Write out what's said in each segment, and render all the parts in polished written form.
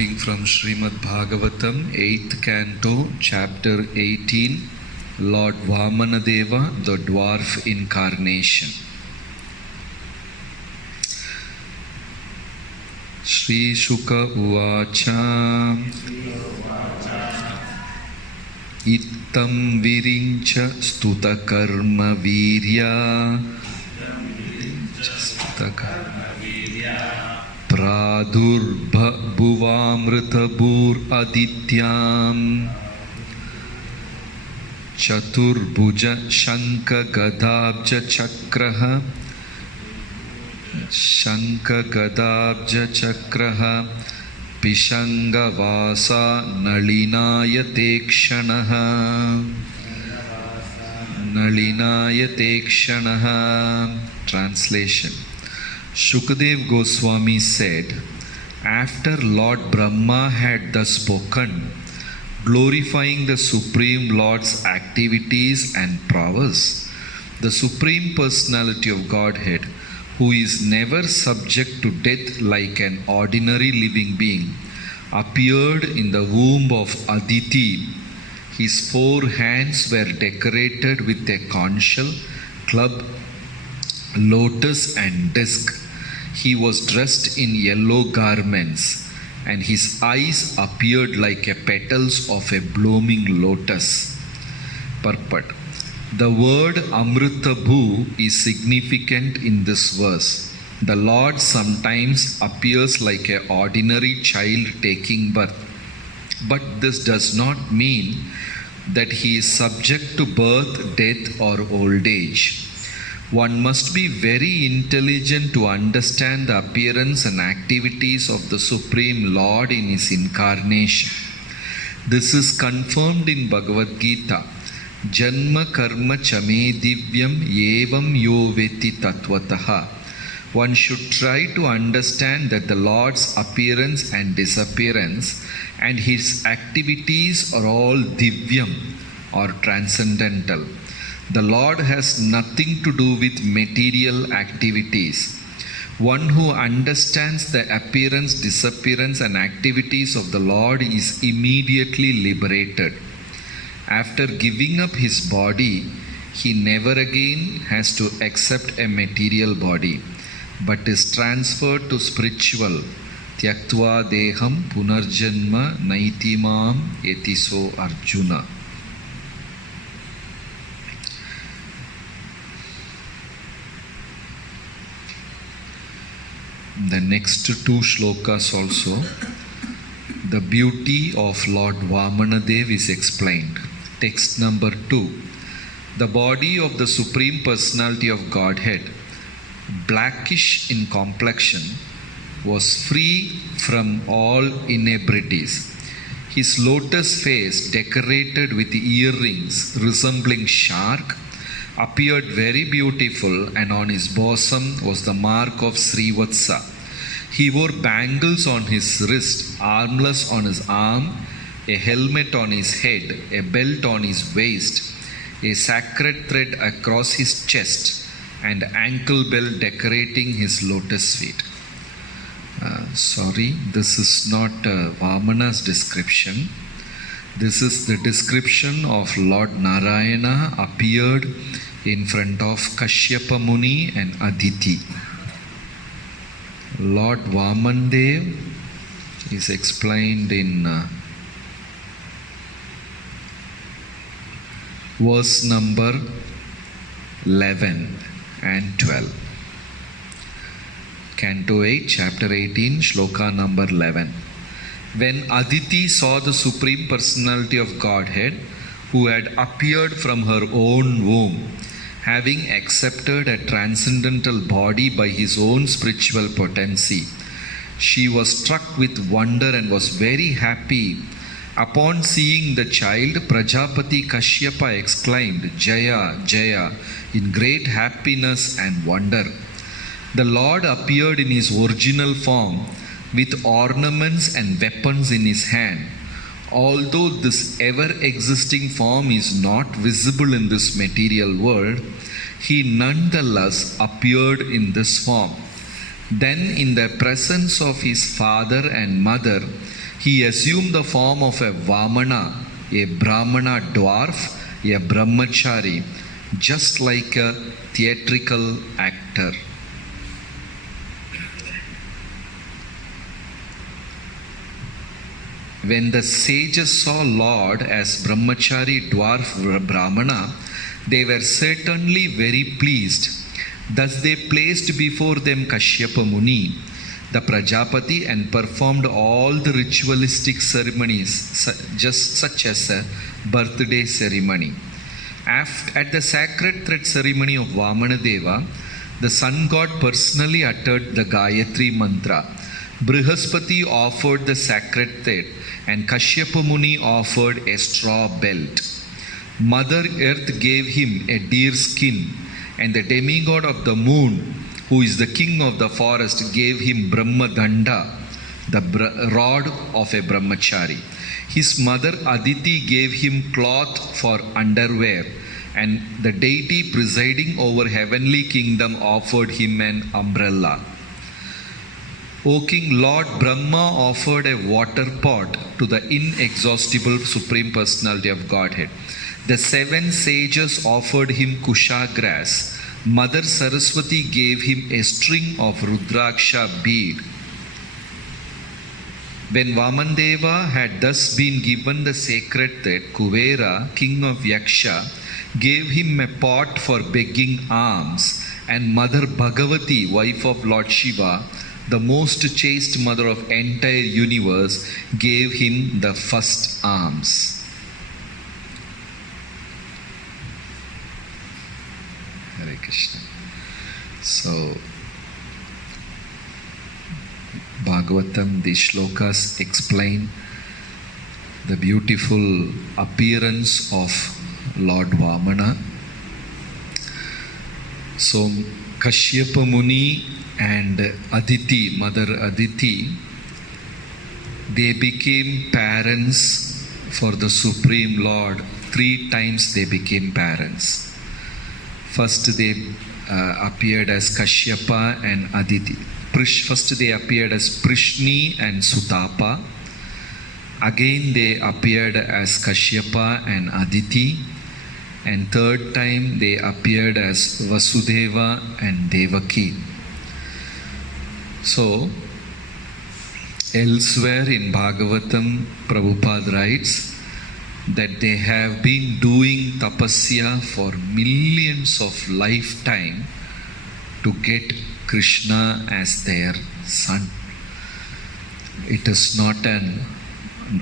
Reading from Srimad Bhagavatam, 8th Canto, Chapter 18, Lord Vamanadeva, the Dwarf Incarnation. Sri Shuka Uvacha Ittam Virincha Stuta Karma Virya Pradurbha Bhuvamritabhur Adityam Chaturbuja Shanka Gadabja Chakraha Pishanga Vasa Nalinayate Kshanaha. Translation. Shukadev Goswami said, after Lord Brahma had thus spoken, glorifying the Supreme Lord's activities and prowess, the Supreme Personality of Godhead, who is never subject to death like an ordinary living being, appeared in the womb of Aditi. His 4 hands were decorated with a conch shell, club, lotus and disc. He was dressed in yellow garments, and his eyes appeared like the petals of a blooming lotus. Purport. The word Amritabhu is significant in this verse. The Lord sometimes appears like an ordinary child taking birth, but this does not mean that he is subject to birth, death or old age. One must be very intelligent to understand the appearance and activities of the Supreme Lord in his incarnation. This is confirmed in Bhagavad Gita. Janma karma chame divyam evam yo veti tatvataha. One should try to understand that the Lord's appearance and disappearance and his activities are all divyam or transcendental. The Lord has nothing to do with material activities. One who understands the appearance, disappearance and activities of the Lord is immediately liberated. After giving up his body, he never again has to accept a material body, but is transferred to spiritual. Tyaktva deham punarjanma naitimam etiso Arjuna. The next 2 shlokas also, the beauty of Lord Vamanadev is explained. Text number 2. The body of the Supreme Personality of Godhead, blackish in complexion, was free from all inebrities. His lotus face, decorated with earrings resembling shark, appeared very beautiful, and on his bosom was the mark of Srivatsa. He wore bangles on his wrist, armlets on his arm, a helmet on his head, a belt on his waist, a sacred thread across his chest, and ankle belt decorating his lotus feet. This is not Vamana's description. This is the description of Lord Narayana appeared in front of Kashyapa Muni and Aditi. Lord Vamandev is explained in verse number 11 and 12. Canto 8, Chapter 18, Shloka number 11. When Aditi saw the Supreme Personality of Godhead, who had appeared from her own womb, having accepted a transcendental body by his own spiritual potency, she was struck with wonder and was very happy. Upon seeing the child, Prajapati Kashyapa exclaimed, Jaya, Jaya, in great happiness and wonder. The Lord appeared in his original form with ornaments and weapons in his hand. Although this ever-existing form is not visible in this material world, he nonetheless appeared in this form. Then, in the presence of his father and mother, He assumed the form of a Vamana, a Brahmana dwarf, a Brahmachari, just like a theatrical actor. When the sages saw Lord as Brahmachari dwarf Brahmana, they were certainly very pleased. Thus they placed before them Kashyapa Muni, the Prajapati, and performed all the ritualistic ceremonies, just such as a birthday ceremony. At the sacred thread ceremony of Vamanadeva, the sun god personally uttered the Gayatri mantra. Brihaspati offered the sacred thread, and Kashyapa Muni offered a straw belt. Mother Earth gave him a deer skin, and the demigod of the moon, who is the king of the forest, gave him Brahmadanda, the rod of a brahmachari. His mother Aditi gave him cloth for underwear, and the deity presiding over heavenly kingdom offered him an umbrella. O King, Lord Brahma offered a water pot to the inexhaustible Supreme Personality of Godhead. The 7 sages offered him kusha grass. Mother Saraswati gave him a string of Rudraksha bead. When Vamandeva had thus been given the sacred thread, Kuvera, king of Yaksha, gave him a pot for begging alms, and Mother Bhagavati, wife of Lord Shiva, the most chaste mother of entire universe, gave him the first alms. Hare Krishna. So, Bhagavatam, the shlokas explain the beautiful appearance of Lord Vamana. So, Kashyapa Muni and Aditi, Mother Aditi, they became parents for the Supreme Lord. 3 times they became parents. First they appeared as Kashyapa and Aditi. First they appeared as Prishni and Sutapa. Again they appeared as Kashyapa and Aditi. And 3rd time they appeared as Vasudeva and Devaki. So, elsewhere in Bhagavatam, Prabhupada writes that they have been doing tapasya for millions of lifetime to get Krishna as their son. It is not an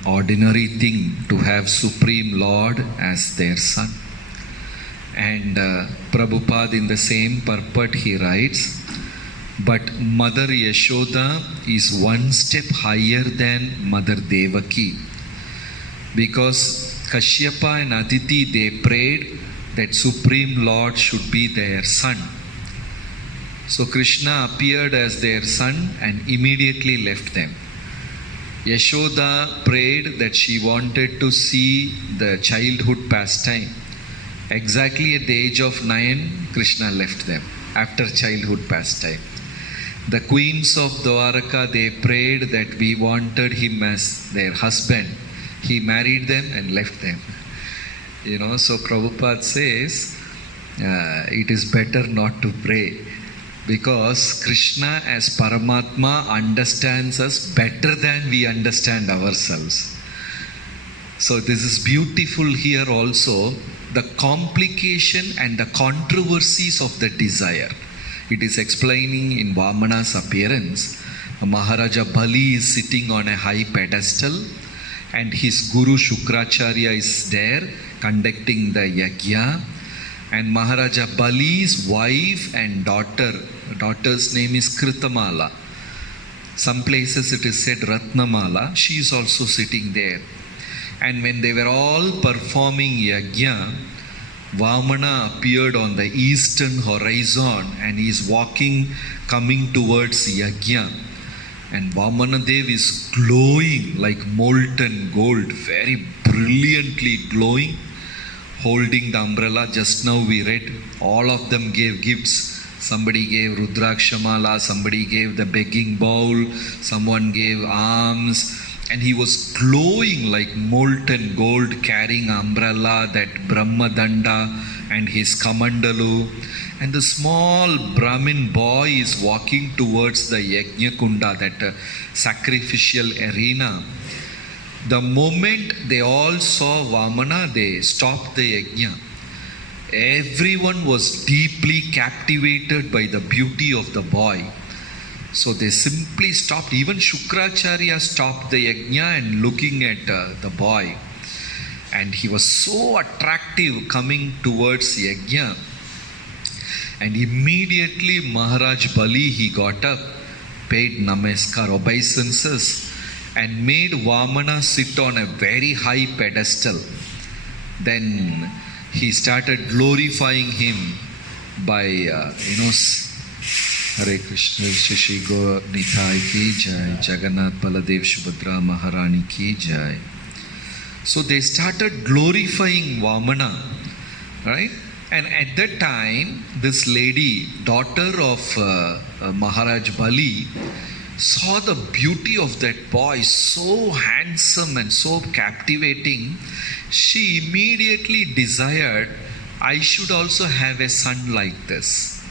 ordinary thing to have Supreme Lord as their son. And Prabhupada in the same purport he writes, but Mother Yashoda is 1 step higher than Mother Devaki, because Kashyapa and Aditi, they prayed that Supreme Lord should be their son. So Krishna appeared as their son and immediately left them. Yashoda prayed that she wanted to see the childhood pastime. Exactly at the age of 9, Krishna left them after childhood pastime. The queens of Dwaraka, they prayed that we wanted him as their husband. He married them and left them. So Prabhupada says, it is better not to pray, because Krishna as Paramatma understands us better than we understand ourselves. So this is beautiful here also, the complication and the controversies of the desire. It is explaining in Vamana's appearance. Maharaja Bali is sitting on a high pedestal, and his Guru Shukracharya is there conducting the yajna. And Maharaja Bali's wife and daughter's name is Kritamala. Some places it is said Ratnamala. She is also sitting there. And when they were all performing yajna, Vamana appeared on the eastern horizon and he is coming towards yajna. And Vamanadev is glowing like molten gold, very brilliantly glowing, holding the umbrella. Just now we read, all of them gave gifts. Somebody gave Rudrakshamala, somebody gave the begging bowl, someone gave alms, and he was glowing like molten gold, carrying umbrella, that Brahmadanda and his Kamandalu. And the small Brahmin boy is walking towards the Yajna Kunda, that sacrificial arena. The moment they all saw Vamana, they stopped the Yajna. Everyone was deeply captivated by the beauty of the boy. So they simply stopped. Even Shukracharya stopped the Yajna and looking at the boy. And he was so attractive coming towards Yajna. And immediately Maharaj Bali, he got up, paid namaskar, obeisances, and made Vamana sit on a very high pedestal. Then he started glorifying him by, Hare Krishna, Shishi Gaur Nitai ki jai, Jagannath Baladev Subhadra Maharani ki jai. So they started glorifying Vamana, right? And at that time, this lady, daughter of Maharaj Bali, saw the beauty of that boy, so handsome and so captivating. She immediately desired, I should also have a son like this.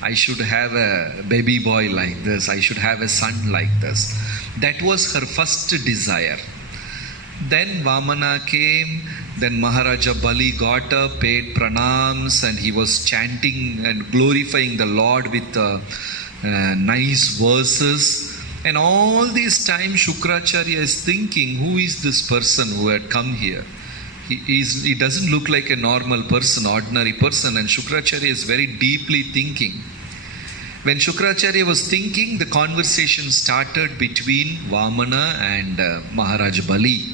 I should have a baby boy like this. I should have a son like this. That was her first desire. Then Vamana came. Then Maharaja Bali got up, paid pranams, and he was chanting and glorifying the Lord with nice verses. And all this time Shukracharya is thinking, who is this person who had come here? He doesn't look like a normal person, ordinary person. And Shukracharya is very deeply thinking. When Shukracharya was thinking, the conversation started between Vamana and Maharaja Bali.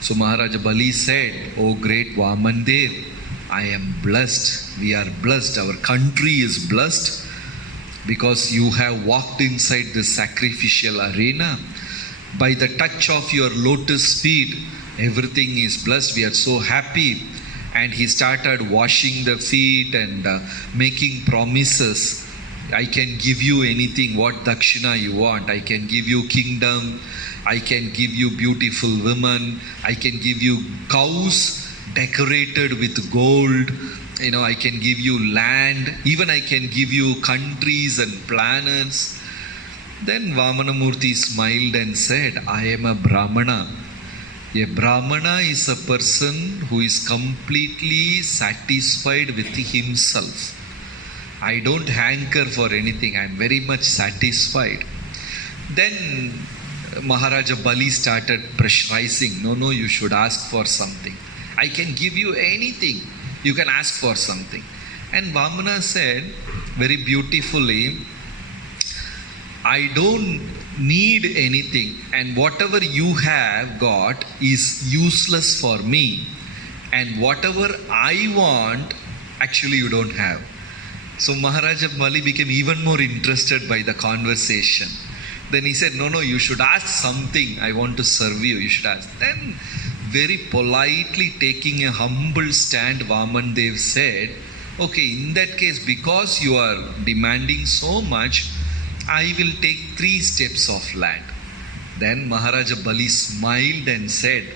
So Maharaja Bali said, "Oh great Vamandev, I am blessed. We are blessed. Our country is blessed because you have walked inside the sacrificial arena. By the touch of your lotus feet, everything is blessed. We are so happy." And he started washing the feet and making promises. I can give you anything, what dakshina you want. I can give you kingdom. I can give you beautiful women. I can give you cows decorated with gold. I can give you land. Even I can give you countries and planets. Then Vamanamurti smiled and said, I am a Brahmana. A Brahmana is a person who is completely satisfied with himself. I don't hanker for anything. I am very much satisfied. Then Maharaja Bali started pressurizing. No, you should ask for something. I can give you anything. You can ask for something. And Vamana said very beautifully, I don't need anything, and whatever you have got is useless for me, and whatever I want, actually you don't have. So Maharaja Bali became even more interested by the conversation. Then he said, no, you should ask something. I want to serve you. You should ask. Then very politely taking a humble stand, Vamandev said, okay, in that case, because you are demanding so much, I will take 3 steps of land. Then Maharaja Bali smiled and said,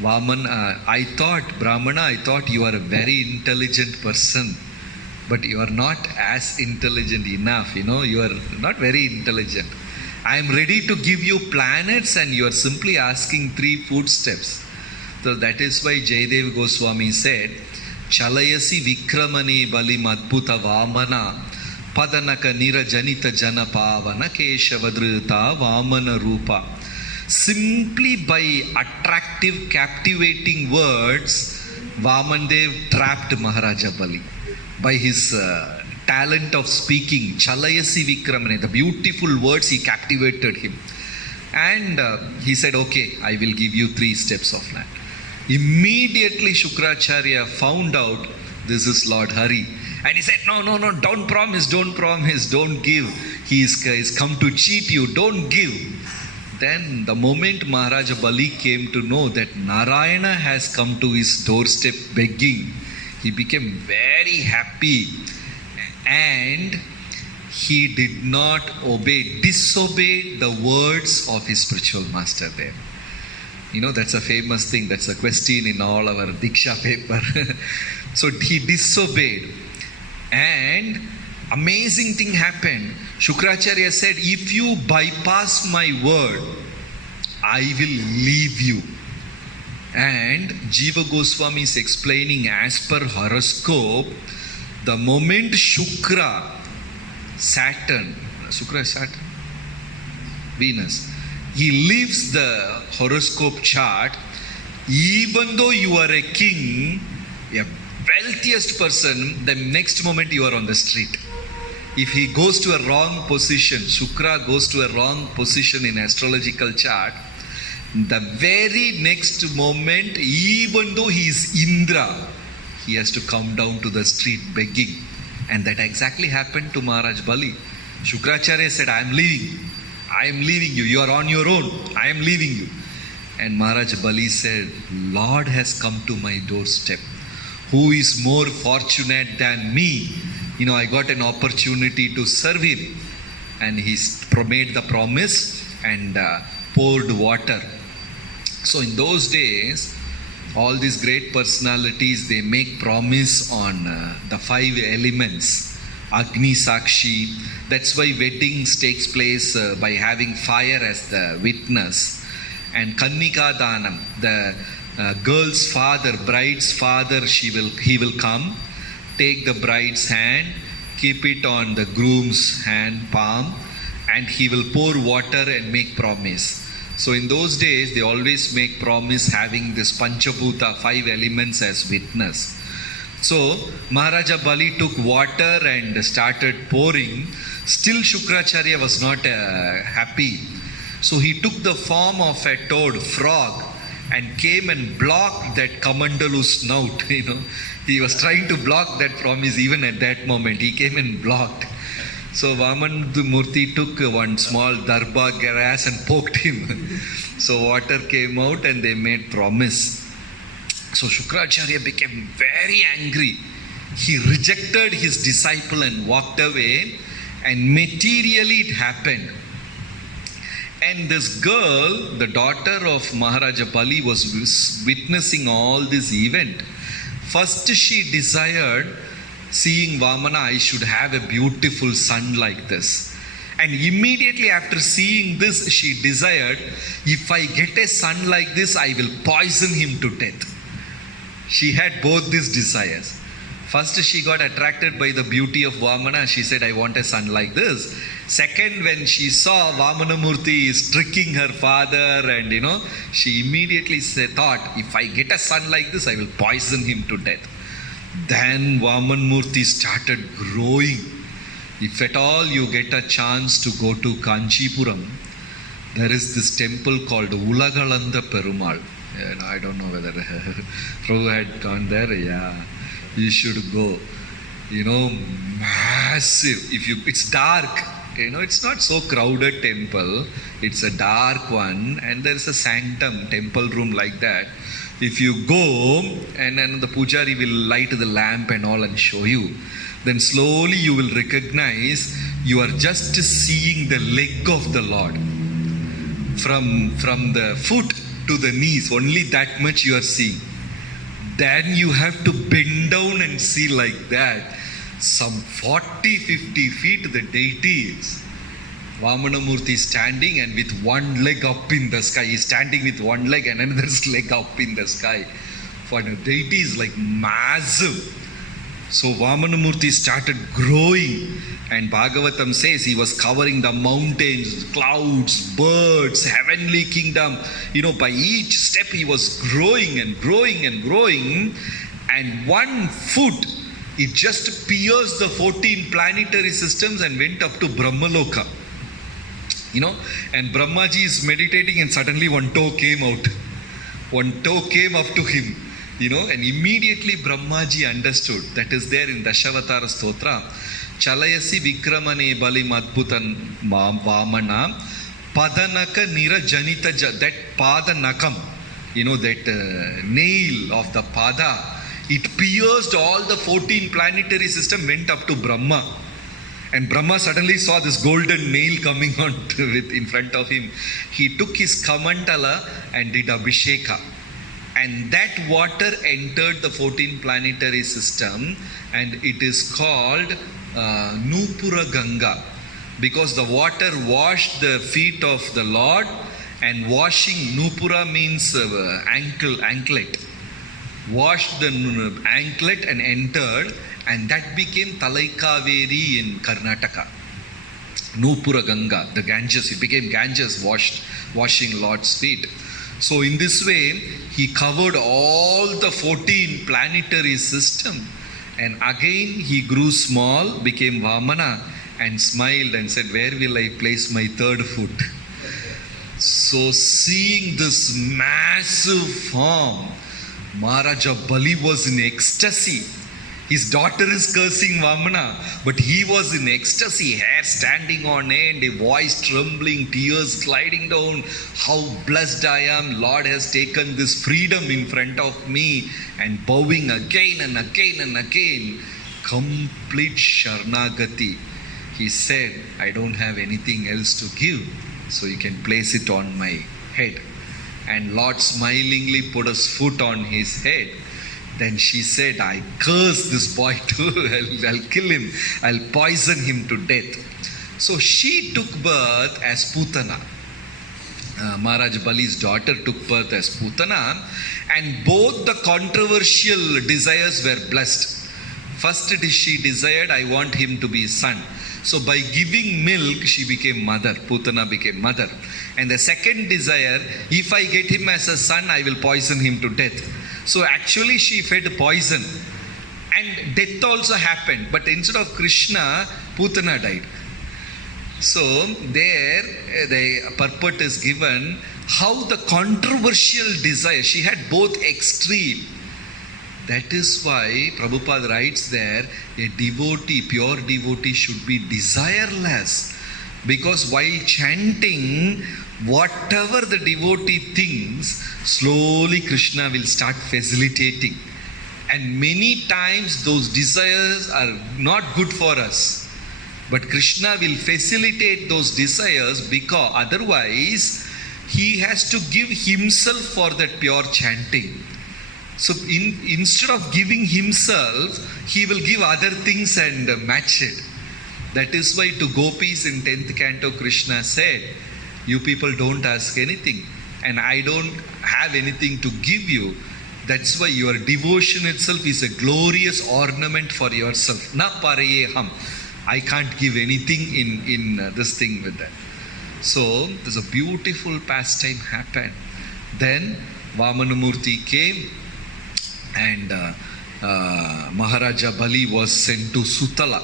Brahmana, I thought you are a very intelligent person, but you are not as intelligent enough. You are not very intelligent. I am ready to give you planets and you are simply asking 3 footsteps. So that is why Jayadev Goswami said, Chalayasi Vikramani Bali Madbhuta Vamana Padanaka Nirajanita Janapavana Keshavadruta Vamana Rupa. Simply by attractive, captivating words, Vamandev trapped Maharaja Bali. By his talent of speaking, Chalayasi Vikramani, the beautiful words, he captivated him. And he said, okay, I will give you 3 steps of land. Immediately Shukracharya found out this is Lord Hari. And he said, no, don't promise, don't give. He is come to cheat you, don't give. Then the moment Maharaja Bali came to know that Narayana has come to his doorstep begging, he became very happy. And he did not disobey the words of his spiritual master there. You know, that's a famous thing. That's a question in all our Diksha paper. So he disobeyed. And amazing thing happened. Shukracharya said, if you bypass my word, I will leave you. And Jiva Goswami is explaining, as per horoscope, the moment Saturn, Venus, he leaves the horoscope chart, even though you are a king, a wealthiest person, the next moment you are on the street. If he goes to a wrong position, Shukra goes to a wrong position in astrological chart, the very next moment, even though he is Indra, he has to come down to the street begging. And that exactly happened to Maharaj Bali. Shukracharya said, I am leaving you. You are on your own. I am leaving you. And Maharaj Bali said, Lord has come to my doorstep. Who is more fortunate than me? You know, I got an opportunity to serve him. And he made the promise and poured water. So in those days, all these great personalities, they make promise on the 5 elements. Agni Sakshi. That's why weddings takes place by having fire as the witness. And Kannika Danam, the girl's father, bride's father, he will come, take the bride's hand, keep it on the groom's hand palm, and he will pour water and make promise. So in those days, they always make promise having this Panchabhuta, 5 elements as witness. So Maharaja Bali took water and started pouring. Still Shukracharya was not happy. So he took the form of a toad, frog, and came and blocked that Kamandalu's snout. You know, he was trying to block that promise even at that moment. He came and blocked. So Vamanamurti took one small darba grass and poked him. So water came out and they made promise. So Shukracharya became very angry. He rejected his disciple and walked away, and materially it happened. And this girl, the daughter of Maharaja Bali, was witnessing all this event. First she desired, seeing Vamana, I should have a beautiful son like this. And immediately after seeing this, she desired, if I get a son like this, I will poison him to death. She had both these desires. First, she got attracted by the beauty of Vamana. She said, I want a son like this. Second, when she saw Vamanamurti is tricking her father, and she immediately thought, if I get a son like this, I will poison him to death. Then Vamanamurti started growing. If at all you get a chance to go to Kanchipuram, there is this temple called Ulagalanda Perumal. I don't know whether Prabhu had gone there. Yeah, you should go. Massive. It's dark. It's not so crowded temple. It's a dark one, and there's a sanctum, temple room like that. If you go, and then the pujari will light the lamp and all and show you, then slowly you will recognize you are just seeing the leg of the Lord. From the foot to the knees, only that much you are seeing. Then you have to bend down and see like that. Some 40-50 feet the deity is. Vamanamurti is standing and with one leg up in the sky. He is standing with one leg and another leg up in the sky. For the deity is like massive. So Vamanamurti started growing, and Bhagavatam says he was covering the mountains, clouds, birds, heavenly kingdom. By each step he was growing and growing and growing, and 1 foot, it just pierced the 14 planetary systems and went up to Brahmaloka. And Brahmaji is meditating, and suddenly one toe came out. One toe came up to him. And immediately Brahmaji understood. That is there in Dashavatara Stotra. Chalayasi Vikramane Bali Madbhutan Vamana Padanaka Nira Janita. That Padanakam, that nail of the Pada, it pierced all the 14 planetary system, went up to Brahma. And Brahma suddenly saw this golden nail coming on in front of him. He took his Kamandala and did Abhisheka. And that water entered the 14 planetary system, and it is called Nupura Ganga, because the water washed the feet of the Lord, and washing, Nupura means anklet. Washed the anklet and entered, and that became Talai Kaveri in Karnataka. Nupura Ganga, the Ganges, it became Ganges washing Lord's feet. So in this way, he covered all the 14 planetary system, and again he grew small, became Vamana, and smiled and said, where will I place my third foot? So seeing this massive form, Maharaja Bali was in ecstasy. His daughter is cursing Vamana, but he was in ecstasy, hair standing on end, a voice trembling, tears gliding down. How blessed I am, Lord has taken this freedom in front of me, and bowing again and again and again. Complete Sharnagati. He said, I don't have anything else to give, so you can place it on my head. And Lord smilingly put his foot on his head. Then she said, I curse this boy too. I'll kill him. I'll poison him to death. So she took birth as Putana. Maharaj Bali's daughter took birth as Putana, and both the controversial desires were blessed. First she desired, I want him to be son. So by giving milk, she became mother. Putana became mother. And the second desire, if I get him as a son, I will poison him to death. So actually she fed poison, and death also happened, but instead of Krishna, Putana died. So there the purport is given how the controversial desire, she had both extreme. That is why Prabhupada writes there, a devotee, pure devotee should be desireless, because while chanting, whatever the devotee thinks, slowly Krishna will start facilitating. And many times those desires are not good for us, but Krishna will facilitate those desires, because otherwise he has to give himself for that pure chanting. So instead of giving himself, he will give other things and match it. That is why to gopis in 10th canto, Krishna said, you people don't ask anything, and I don't have anything to give you. That's why your devotion itself is a glorious ornament for yourself. Na parayeham. I can't give anything in this thing with that. So there's a beautiful pastime happened. Then Vamanamurti came, and Maharaja Bali was sent to Sutala.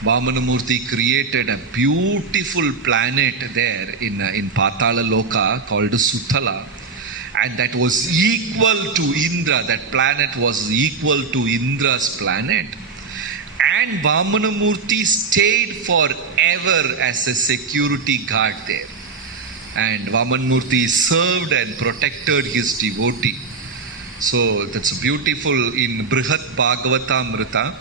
Vamanamurti created a beautiful planet there in Patala Loka called Sutala, and that was equal to Indra. That planet was equal to Indra's planet. And Vamanamurti stayed forever as a security guard there. And Vamanamurti served and protected his devotee. So that's beautiful in Brihat Bhagavatamrita.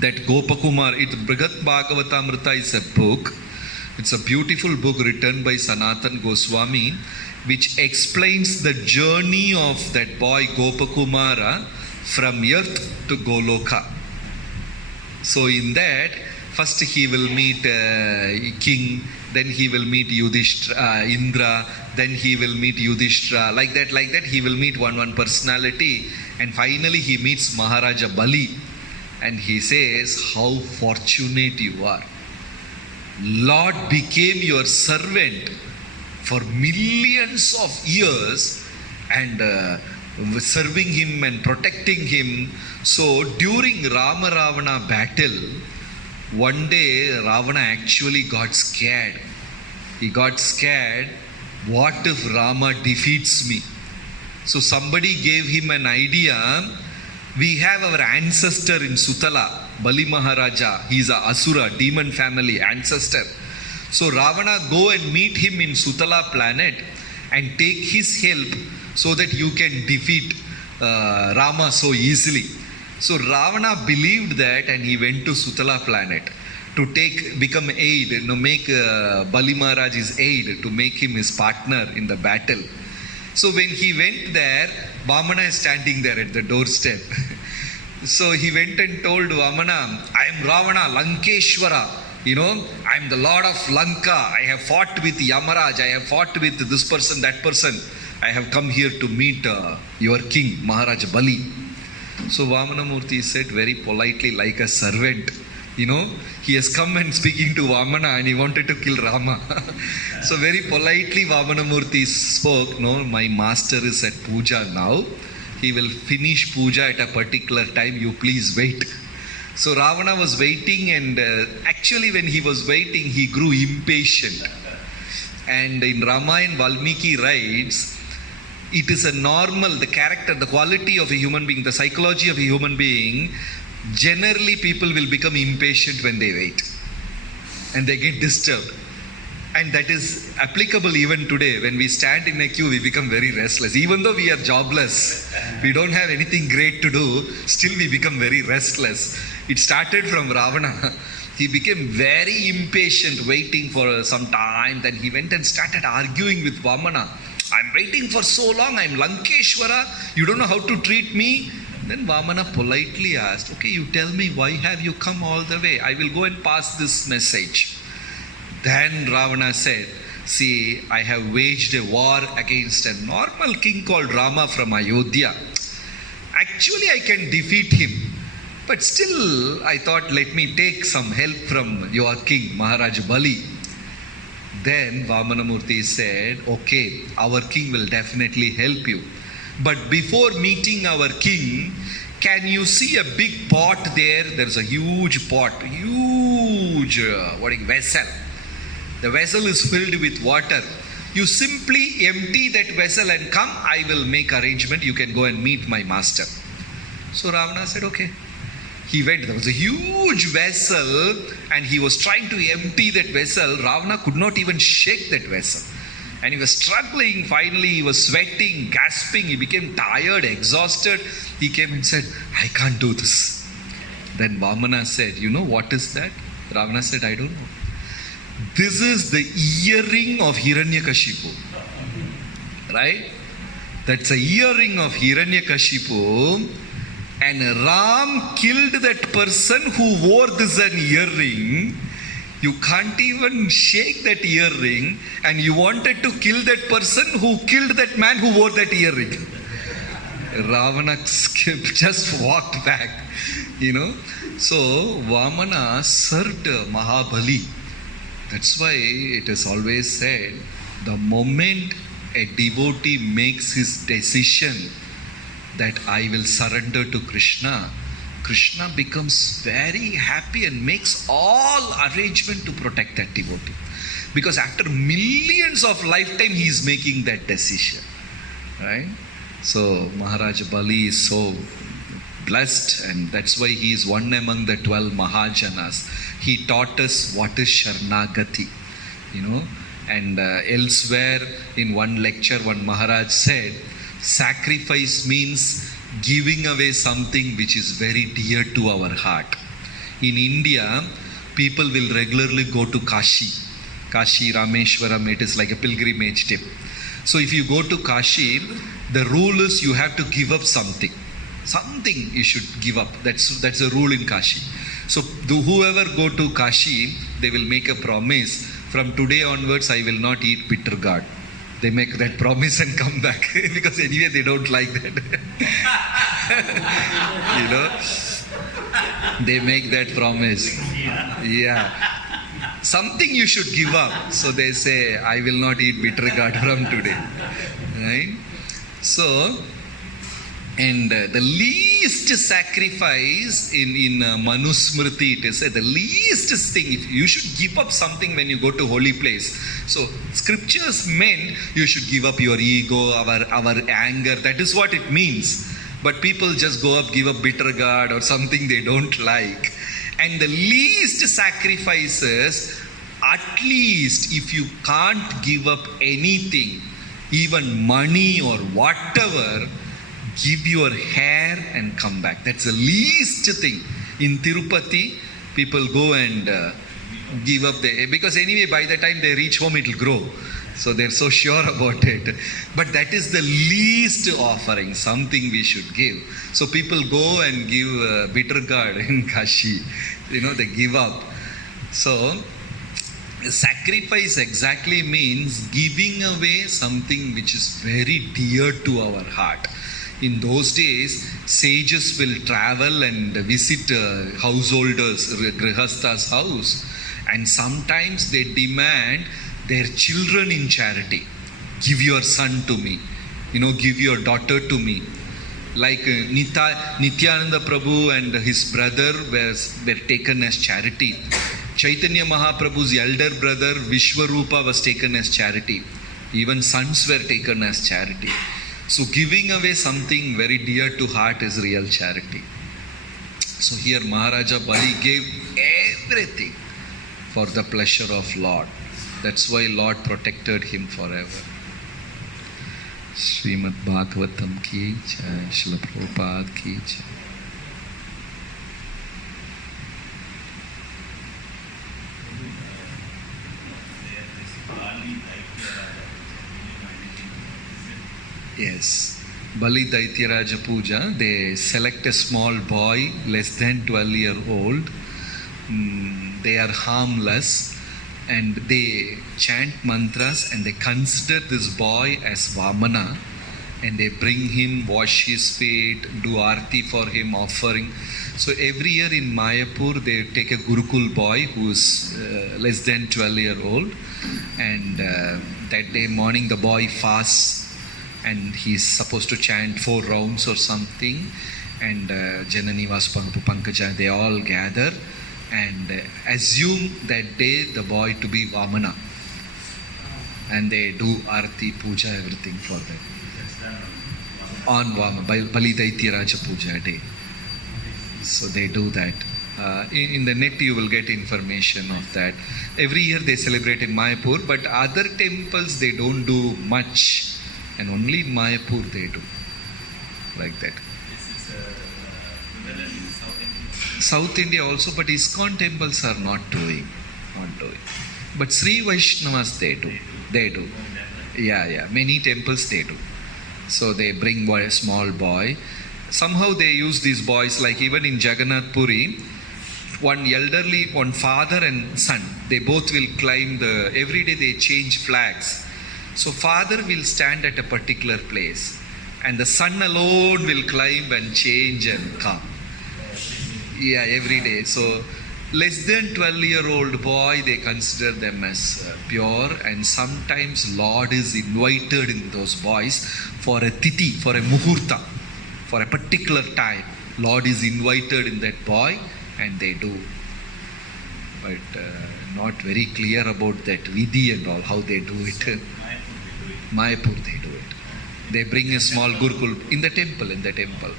That Gopakumar, Brihat Bhagavatamrita is a book. It's a beautiful book written by Sanatan Goswami, which explains the journey of that boy Gopakumara from earth to Goloka. So in that, first he will meet king, then he will meet Yudhishthira, Indra, then he will meet Yudhishthira, like that he will meet one personality, and finally he meets Maharaja Bali, and he says, how fortunate you are. Lord became your servant for millions of years, and serving him and protecting him. So during Rama Ravana battle, one day Ravana actually got scared. He got scared, what if Rama defeats me? So somebody gave him an idea. We have our ancestor in Sutala, Bali Maharaja. He is a Asura, demon family ancestor. So Ravana, go and meet him in Sutala planet and take his help so that you can defeat Rama so easily. So Ravana believed that, and he went to Sutala planet. to become aid, make Bali Maharaj his aid, to make him his partner in the battle. So when he went there, Vamana is standing there at the doorstep. So he went and told Vamana, I am Ravana, Lankeshwara. I am the Lord of Lanka. I have fought with Yamaraj. I have fought with this person, that person. I have come here to meet your king, Maharaj Bali. So Vamana Murthy said very politely, like a servant, he has come and speaking to Vamana and he wanted to kill Rama. So very politely Vamana Murthy spoke, no, my master is at puja now. He will finish puja at a particular time. You please wait. So Ravana was waiting, and actually when he was waiting, he grew impatient. And in Ramayana, Valmiki writes, it is a normal, the character, the quality of a human being, the psychology of a human being, generally people will become impatient when they wait. And they get disturbed. And that is applicable even today. When we stand in a queue, we become very restless. Even though we are jobless, we don't have anything great to do, still we become very restless. It started from Ravana. He became very impatient, waiting for some time. Then he went and started arguing with Vamana. I'm waiting for so long. I'm Lankeshwara. You don't know how to treat me. Then Vamana politely asked, okay, you tell me, why have you come all the way? I will go and pass this message. Then Ravana said, see, I have waged a war against a normal king called Rama from Ayodhya. Actually, I can defeat him. But still, I thought, let me take some help from your king, Maharaj Bali. Then Vamana Murthy said, okay, our king will definitely help you. But before meeting our king, can you see a big pot there? There's a huge pot, vessel. The vessel is filled with water. You simply empty that vessel and come, I will make arrangement. You can go and meet my master. So Ravana said, okay. He went, there was a huge vessel and he was trying to empty that vessel. Ravana could not even shake that vessel. And he was struggling. Finally, he was sweating, gasping. He became tired, exhausted. He came and said, I can't do this. Then Vamana said, you know what is that? Ravana said, I don't know. This is the earring of Hiranyakashipu. Right? That's a earring of Hiranyakashipu. And Ram killed that person who wore this an earring. You can't even shake that earring. And you wanted to kill that person who killed that man who wore that earring. Ravana just walked back. So Vamana served Mahabali. That's why it is always said, the moment a devotee makes his decision that I will surrender to Krishna, Krishna becomes very happy and makes all arrangement to protect that devotee. Because after millions of lifetime, he is making that decision. Right? So Maharaj Bali is so blessed, and that's why he is one among the 12 Mahajanas. He taught us what is Sharnagati. And elsewhere in one lecture, one Maharaj said, sacrifice means giving away something which is very dear to our heart. In India, people will regularly go to Kashi, Rameshwaram. It is like a pilgrimage trip. So if you go to Kashi, the rule is you have to give up something. Something you should give up. That's a rule in Kashi. So whoever go to Kashi, they will make a promise. From today onwards, I will not eat bitter gourd. They make that promise and come back because anyway they don't like that. They make that promise. Yeah. Something you should give up. So they say, I will not eat bitter gourd from today. Right? So, and the least sacrifice in Manusmriti, it is said, the least thing, if you should give up something when you go to holy place. So scriptures meant you should give up your ego, our anger. That is what it means. But people just go up, give up bitter gourd or something they don't like. And the least sacrifices, at least if you can't give up anything, even money or whatever, give your hair and come back. That's the least thing. In Tirupati, people go and give up because anyway by the time they reach home it will grow. So they're so sure about it. But that is the least offering, something we should give. So people go and give bitter gourd in Kashi. They give up. So sacrifice exactly means giving away something which is very dear to our heart. In those days, sages will travel and visit householders, Grihasta's house, and sometimes they demand their children in charity. Give your son to me, give your daughter to me. Like Nityananda Prabhu and his brother were taken as charity. Chaitanya Mahaprabhu's elder brother Vishwarupa was taken as charity. Even sons were taken as charity. So giving away something very dear to heart is real charity. So here Maharaja Bali gave everything for the pleasure of Lord. That's why Lord protected him forever. Srimad Bhagavatam ki jai, Srila Prabhupada ki jai. Yes, Bali Daityaraja Puja, they select a small boy less than 12-year-old. They are harmless and they chant mantras and they consider this boy as Vamana and they bring him, wash his feet, do arti for him, offering. So every year in Mayapur they take a Gurukul boy who is less than 12-year-old and that day morning the boy fasts and he's supposed to chant 4 rounds or something, and Janani Vaspangapu Pankaja, they all gather and assume that day the boy to be Vamana, and they do Arti, Puja, everything for them on Bali Daityaraja Puja day. So they do that. In the net you will get information of that. Every year they celebrate in Mayapur, but other temples they don't do much. And only in Mayapur they do like that. South India also, but ISKCON temples are not doing. But Sri Vaishnavas they do. Yeah. Many temples they do. So they bring a small boy. Somehow they use these boys, like even in Jagannath Puri, one father and son, they both will climb every day they change flags. So father will stand at a particular place and the son alone will climb and change and come. Yeah, every day. So less than 12-year-old boy, they consider them as pure, and sometimes Lord is invited in those boys for a titi, for a muhurta, for a particular time. Lord is invited in that boy and they do. But not very clear about that vidhi and all, how they do it. Mayapur they do it. They bring a small Gurukul in the temple.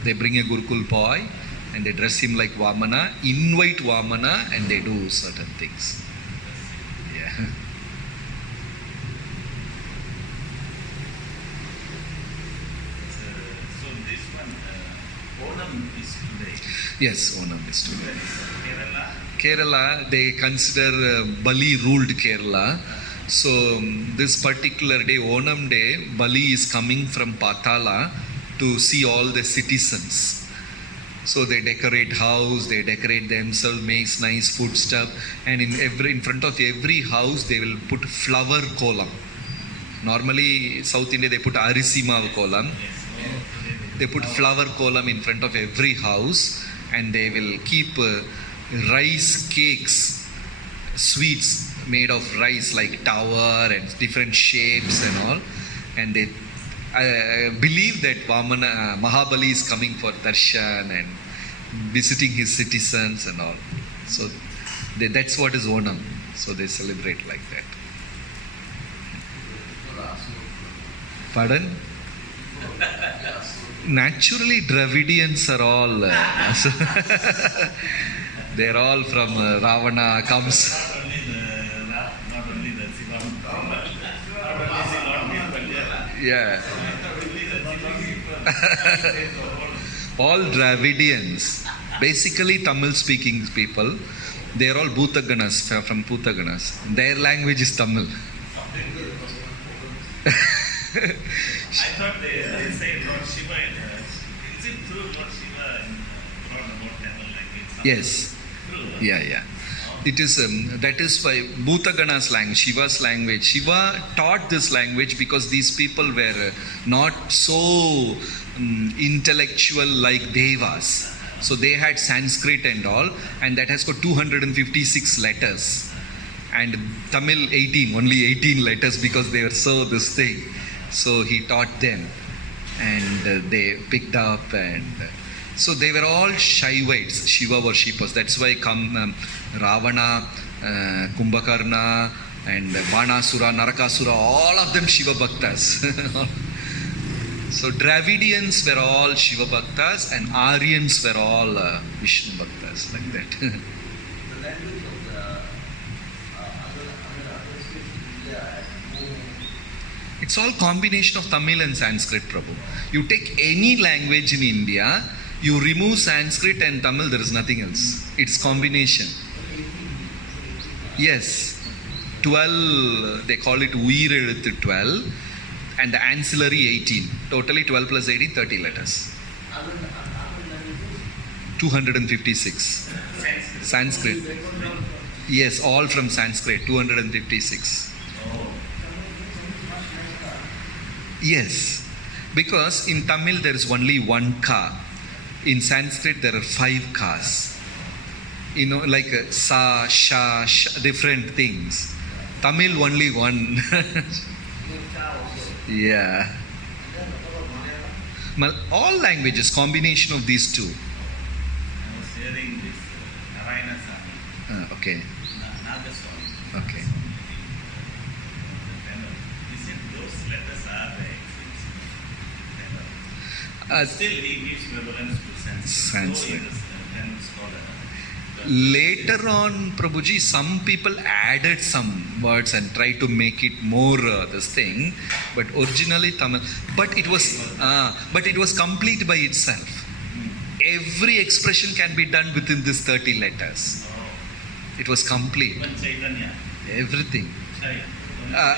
They bring a Gurukul boy and they dress him like Vamana, invite Vamana, and they do certain things. Yeah. So this one, Onam is today. Yes, Onam is today. Kerala, they consider Bali ruled Kerala. So this particular day, Onam day, Bali is coming from Patala to see all the citizens. So they decorate house, they decorate themselves, makes nice food stuff, and in front of every house they will put flower kolam. Normally South India they put arisimav kolam. They put flower kolam in front of every house, and they will keep rice cakes, sweets made of rice like tower and different shapes and all, and they believe that Vamana, Mahabali is coming for darshan and visiting his citizens and all. So that's what is Onam. So they celebrate like that. Pardon? Naturally, Dravidians are all they're all from Ravana comes. not only the Siva, Yeah. All Dravidians, basically Tamil speaking people, They are all Bhutaganas from Bhutaganas. Their language is Tamil. I thought they say Lord Shiva. Is it true Lord Shiva brought about Tamil language? Yes. True. Yeah. It is that is by Bhutagana's language, Shiva's language. Shiva taught this language because these people were not so intellectual like Devas. So they had Sanskrit and all, and that has got 256 letters. And Tamil 18, only 18 letters because they were so this thing. So he taught them, and they picked up, and so they were all Shaivites, Shiva worshippers. That's why Ravana, Kumbhakarna, and Banasura, Narakasura, all of them Shiva Bhaktas. So Dravidians were all Shiva Bhaktas, and Aryans were all Vishnu Bhaktas, like that. The language of the other states in India has no. It's all combination of Tamil and Sanskrit, Prabhu. You take any language in India, you remove Sanskrit and Tamil, there is nothing else. It's combination. Yes. 12, they call it Uyireluthu 12, and the ancillary 18. Totally 12 plus 18, 30 letters. Other languages, 256. Sanskrit. Yes, all from Sanskrit, 256. Yes, because in Tamil there is only one ka. In Sanskrit there are 5 kas. You know, like sa, sha, different things. Tamil only one. Yeah. All languages, combination of these two. I was hearing this Narayana Sami, Okay. Nagaswami. Okay. He said those letters are the Uh, Still, he gives prevalence to Sanskrit. So he is a Tamil scholar. Later on, Prabhuji, some people added some words and tried to make it more this thing, but originally Tamil. But it was complete by itself. Every expression can be done within this 30 letters. It was complete. Even Chaitanya. Everything. Sorry. Uh,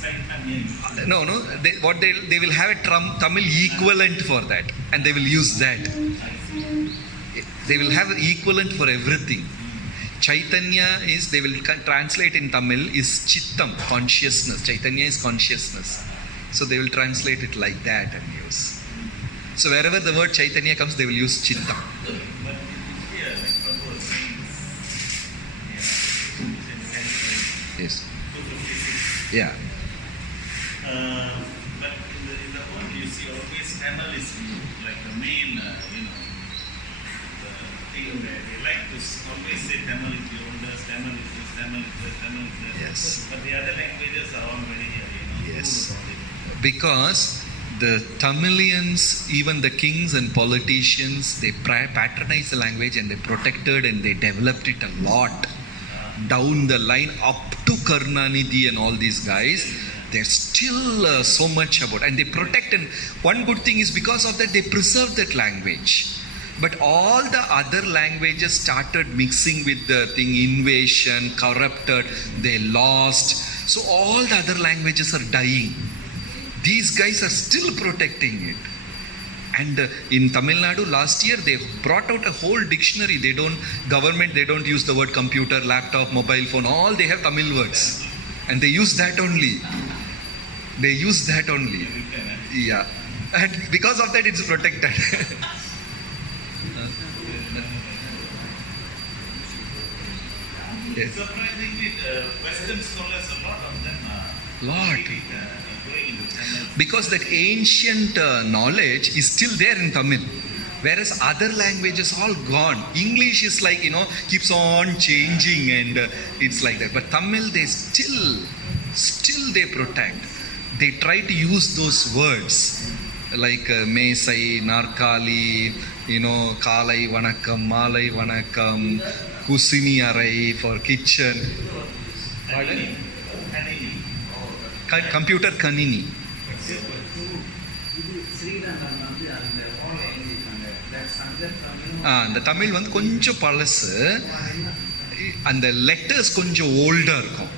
Chaitanya. No. They will have a Tamil equivalent for that, and they will use that. They will have an equivalent for everything. Chaitanya is, they will translate in Tamil, is Chittam, consciousness. Chaitanya is consciousness. So they will translate it like that and use. So wherever the word Chaitanya comes, they will use Chittam. But here, like Prabhu was saying, Yes. 256. Yeah. But in the whole, you see, always Tamil is like the main, the thing that they like to always say Tamil is Yondas, Tamil is this, Tamil is this, Tamil is that. Yes. But the other languages are all very, Yes. good about it. Because the Tamilians, even the kings and politicians, they patronized the language and they protected and they developed it a lot. Down the line up to Karunanidhi and all these guys, there's still so much about, and they protect. And one good thing is because of that they preserve that language. But all the other languages started mixing with the thing, invasion, corrupted, they lost. So all the other languages are dying. These guys are still protecting it. And in Tamil Nadu last year they brought out a whole dictionary. They don't use the word computer, laptop, mobile phone, all they have Tamil words. And they use that only. Yeah. And because of that it's protected. Yes. Surprisingly, Western scholars, a lot of them are Lot. going into Tamil. Because that ancient knowledge is still there in Tamil, whereas other languages all gone. English is like, keeps on changing, and it's like that. But Tamil, they still they protect. They try to use those words like mesai, narkali, kalai vanakkam, malai vanakkam, kusini arai for kitchen. Pardon? Computer kanini. அந்த தமிழ் வந்து கொஞ்சம் பழசு. அந்த letters கொஞ்சம் ஓல்டாக இருக்கும்.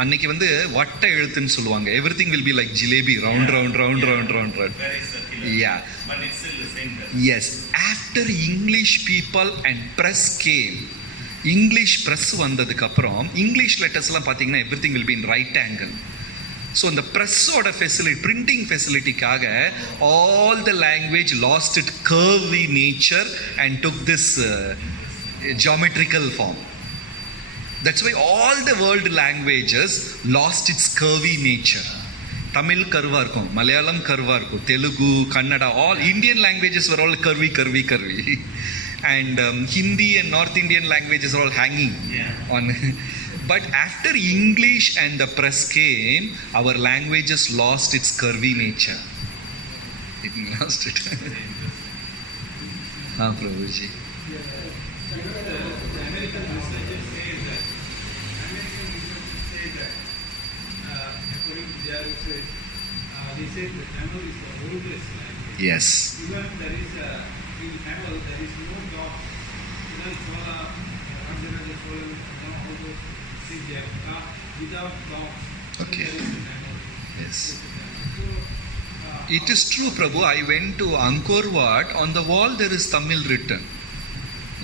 அன்னைக்கு வந்து வட்ட எழுத்துன்னு சொல்லுவாங்க. Every thing will be like jalebi, round round round round round round. Very circular. Yeah. But it's still the same color. Yes. After English people and press came, English press வந்ததுக்கு அப்புறம் இங்கிலீஷ் லெட்டர்ஸ்லாம் பார்த்தீங்கன்னா everything will be in right angle. So இந்த ப்ரெஸ்ஸோட facility, printing ஃபெசிலிட்டிக்காக all the language lost it curvy nature and took this geometrical form. That's why all the world languages lost its curvy nature. Tamil curva இருக்கும், Malayalam curva இருக்கும், Telugu, Kannada, all Indian languages were all curvy. And Hindi and North Indian languages are all hanging on. But after English and the press came, our languages lost its curvy nature. It lost it. हाँ प्रभुजी. The American researchers say that according to their research, they say that Tamil is the oldest language. Yes. Even there is in Tamil there is no dog. Chola, Rajaraja Chola, all those things they have got without dogs. Okay. There is in Tamil. Yes. So, It is true, Prabhu. I went to Angkor Wat. On the wall there is Tamil written.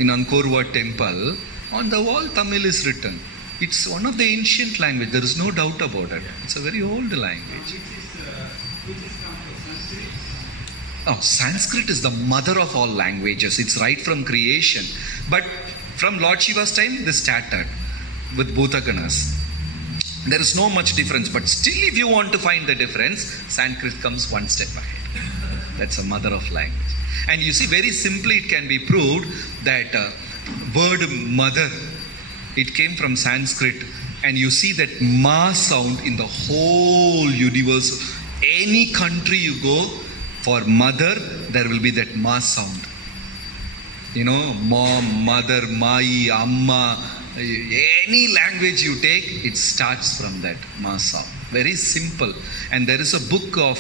In Angkor Wat temple, on the wall Tamil is written. It's one of the ancient language. There is no doubt about it. It's a very old language. which is come from Sanskrit. Oh, Sanskrit is the mother of all languages. It's right from creation. But from Lord Shiva's time, this started with Bhutaganas. There is no much difference. But still, if you want to find the difference, Sanskrit comes one step ahead. That's a mother of language. And you see, very simply it can be proved that word mother, it came from Sanskrit. And you see that ma sound in the whole universe. Any country you go, for mother, there will be that ma sound. You know, mom, mother, mai, amma, any language you take, it starts from that ma sound. Very simple. And there is a book of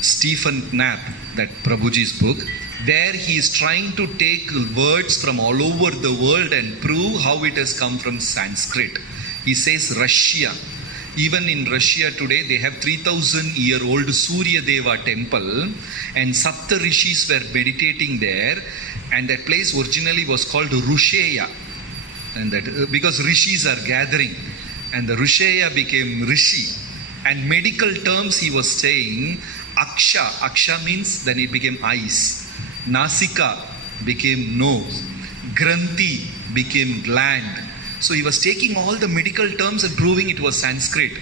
Stephen Knapp, that Prabhuji's book, where he is trying to take words from all over the world and prove how it has come from Sanskrit. He says Russia. Even in Russia today, they have 3,000-year-old Surya Deva temple, and Sapta Rishis were meditating there, and that place originally was called Rusheya, and that because Rishis are gathering, and the Rusheya became Rishi. And medical terms he was saying, Aksha means then it became eyes, Nasika became nose, Granthi became gland. So he was taking all the medical terms and proving it was Sanskrit.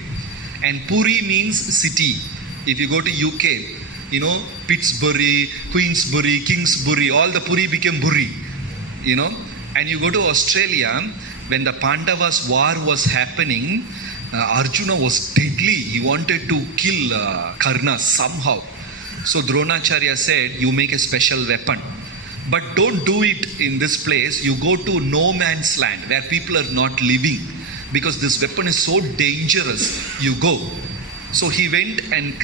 And Puri means city. If you go to UK, you know, Pittsburgh, Queensbury, Kingsbury, all the Puri became Buri, you know. And you go to Australia, when the Pandavas war was happening, Arjuna was deadly. He wanted to kill Karna somehow. So Dronacharya said, you make a special weapon. But don't do it in this place. You go to no man's land where people are not living, because this weapon is so dangerous. You go. So he went and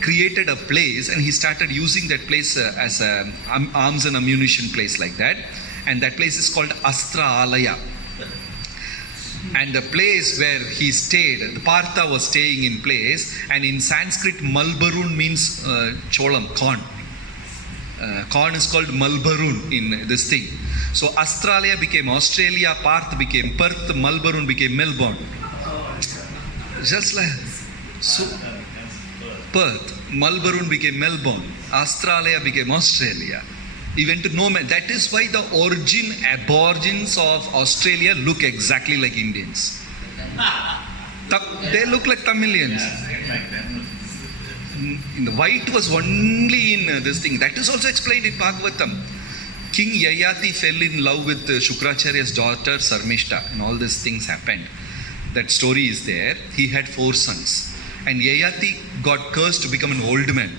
created a place, and he started using that place as a arms and ammunition place like that. And that place is called Astra Alaya. And the place where he stayed, Partha was staying in place, and in Sanskrit Malbarun means cholam, corn. Corn is called Malbarun in this thing. So Australia became Australia, Perth became Perth, Malbarun became Melbourne. Just like so, Perth, Malbarun became Melbourne, Australia became Australia. He went to no man. That is why the aborigines of Australia look exactly like Indians. They look like Tamilians. The white was only in this thing. That is also explained in Bhagavatam. King Yayati fell in love with Shukracharya's daughter Sarmishta, and all these things happened. That story is there. He had 4 sons, and Yayati got cursed to become an old man.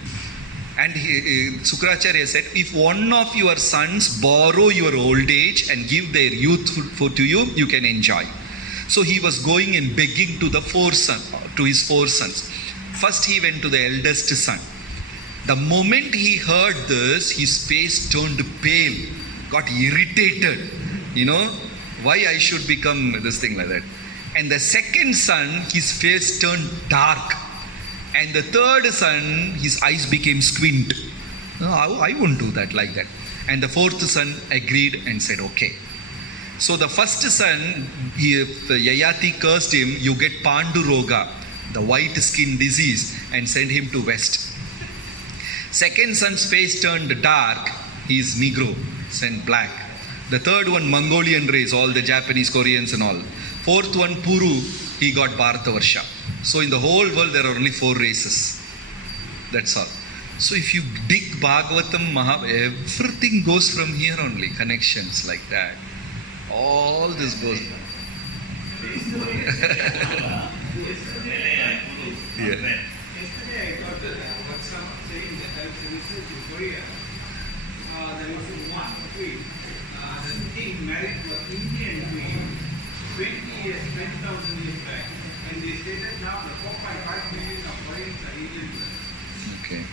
And Shukracharya said, if one of your sons borrow your old age and give their youth to you, you can enjoy. So he was going and begging to his 4 sons. First he went to the eldest son. The moment he heard this, his face turned pale, got irritated. Why I should become this thing like that. And the second son, his face turned dark. And the third son, his eyes became squint. No, I won't do that like that. And the fourth son agreed and said, okay. So the first son, Yayati cursed him, you get Panduroga, the white skin disease, and sent him to west. Second son's face turned dark, he is Negro, sent black. The third one, Mongolian race, all the Japanese, Koreans and all. Fourth one, Puru, he got Bharatavarsha. So in the whole world there are only 4 races. That's all. So if you dig Bhagavatam, everything goes from here only, connections like that. All this goes. Yeah. Yesterday I got WhatsApp saying that there is a research in Korea. There was one queen. The king married to an Indian queen 20,000 years back. And they stated now the 4.5 million of Koreans are Indian. Okay.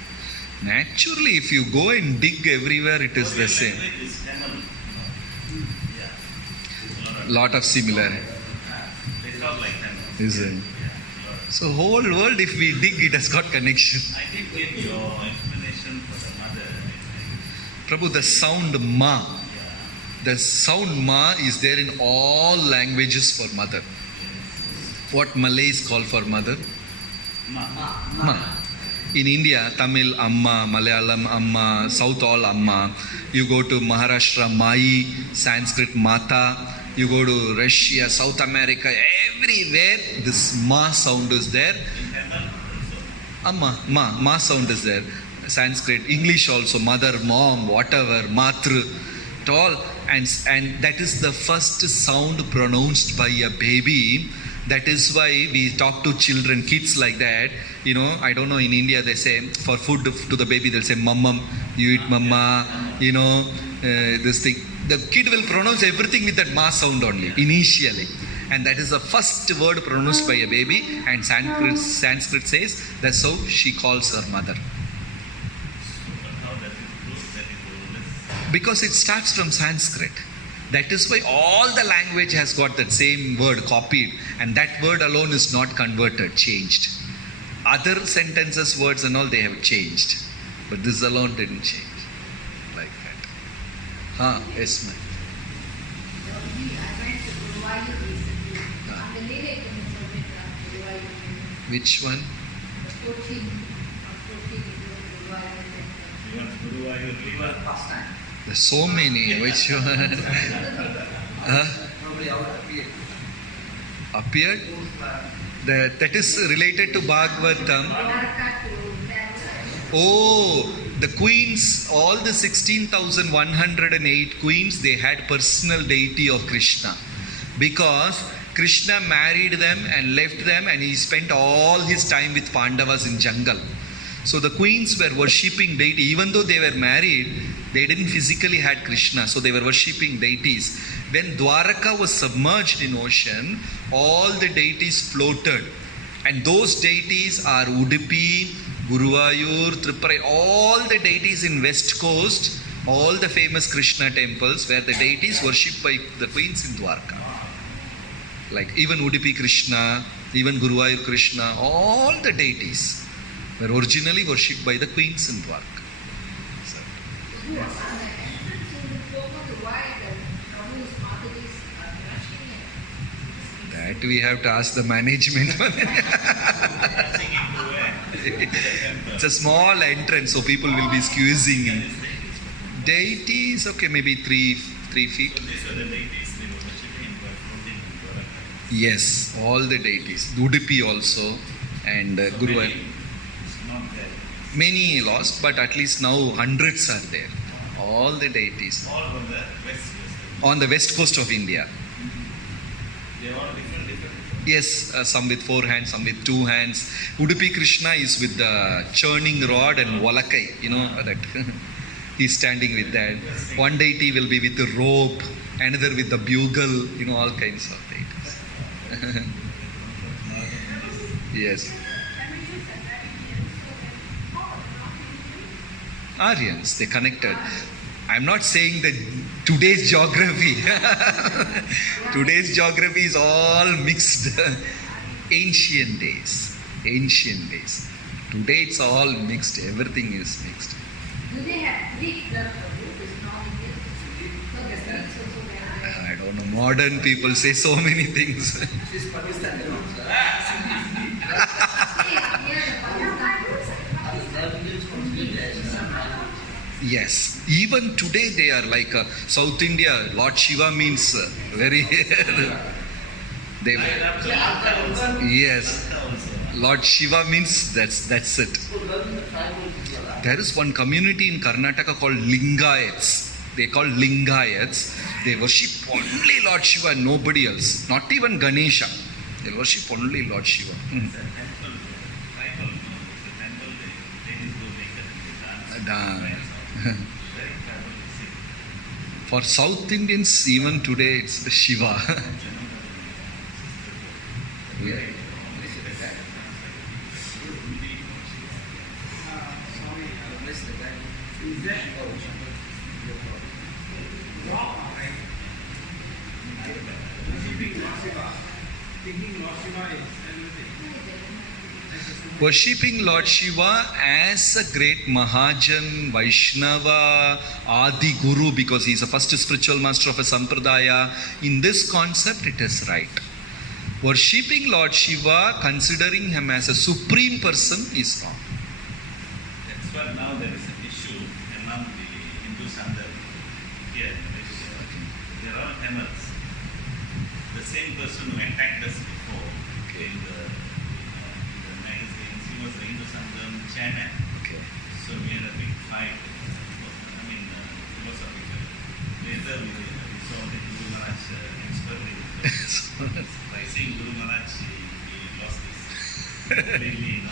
Naturally, if you go and dig everywhere, it is the same. Lot of similarity. They talk like that. Is it? So whole world, if we dig, it has got connection. I did get your explanation for the mother. Prabhu, the sound ma. The sound ma is there in all languages for mother. What Malays call for mother? Ma. In India, Tamil Amma, Malayalam Amma, South all Amma. You go to Maharashtra, Mai, Sanskrit Mata. You go to Russia, South America, everywhere this ma sound is there. Amma, ma sound is there. Sanskrit, English also, mother, mom, whatever, matru, it all. And that is the first sound pronounced by a baby. That is why we talk to children, kids like that. I don't know, in India they say, for food to the baby, they'll say, Mammam, you eat mama, this thing. The kid will pronounce everything with that ma sound only, initially. And that is the first word pronounced by a baby. And Sanskrit says, that's how she calls her mother. Because it starts from Sanskrit. That is why all the language has got that same word copied. And that word alone is not converted, changed. Other sentences, words and all, they have changed. But this alone didn't change. Like that. Yes, ma'am. Which one? There's so many. Which one? Probably out Appeared? That is related to Bhagavatam. Oh, the queens, all the 16,108 queens, they had personal deity of Krishna. Because Krishna married them and left them, and he spent all his time with Pandavas in jungle. So the queens were worshipping deity. Even though they were married, they didn't physically had Krishna. So they were worshipping deities. When Dwaraka was submerged in ocean, all the deities floated. And those deities are Udupi, Guruvayur, Tripura, all the deities in West Coast, all the famous Krishna temples where the deities worshipped by the queens in Dwarka. Like even Udupi Krishna, even Guruvayur Krishna, all the deities were originally worshipped by the queens in Dwarka. That we have to ask the management. It's a small entrance, so people will be squeezing in. Deities, okay, maybe 3 feet. Yes, all the deities. Udupi also, and Guruvayur. Many lost, but at least now hundreds are there. All the deities. All from the west. On the west coast of India. They are all different. Yes, some with 4 hands, some with 2 hands. Udupi Krishna is with the churning rod and Walakai, that. He's standing with that. One deity will be with the rope, another with the bugle, all kinds of deities. Yes. Aryans, they connected. I'm not saying that today's geography. Today's geography is all mixed. Ancient days. Ancient days. Today it's all mixed. Everything is mixed. Do they have Greek blood for you? It's not Indian. So the Greeks also have. I don't know. Modern people say so many things. She's Pakistani also. Dravidians from India is some language. Yes. Even today they are like South India. Lord Shiva means very. They. Yes. Lord Shiva means that's it. So Dravid, the tribal people are. There is one community in Karnataka called Lingayats. They call Lingayats. They worship only Lord Shiva and nobody else. Not even Ganesha. They worship only Lord Shiva. The temple, tribal, the temple, they didn't go make a dance. Da- Very tribal, see. For South Indians, even today, it's the Shiva. Yeah. Sorry, Bless the guy. is that wrong, right? Worshipping Lord Shiva, thinking Lord Shiva is everything. Worshipping Lord Shiva as a great Mahajan, Vaishnava, Adi Guru, because he is the first spiritual master of a Sampradaya. In this concept, it is right. Worshipping Lord Shiva, considering him as a supreme person, is wrong. That's why now there is an issue among the Hindu Sangha here in Malaysia. They are all Tamils. The same person who attacked us before in the magazines, he was the Hindu Sangha chairman. Okay. So we had a big fight. Philosophical. Later we saw the Guru Maharaj experiment. By seeing Guru Maharaj, he lost his completely,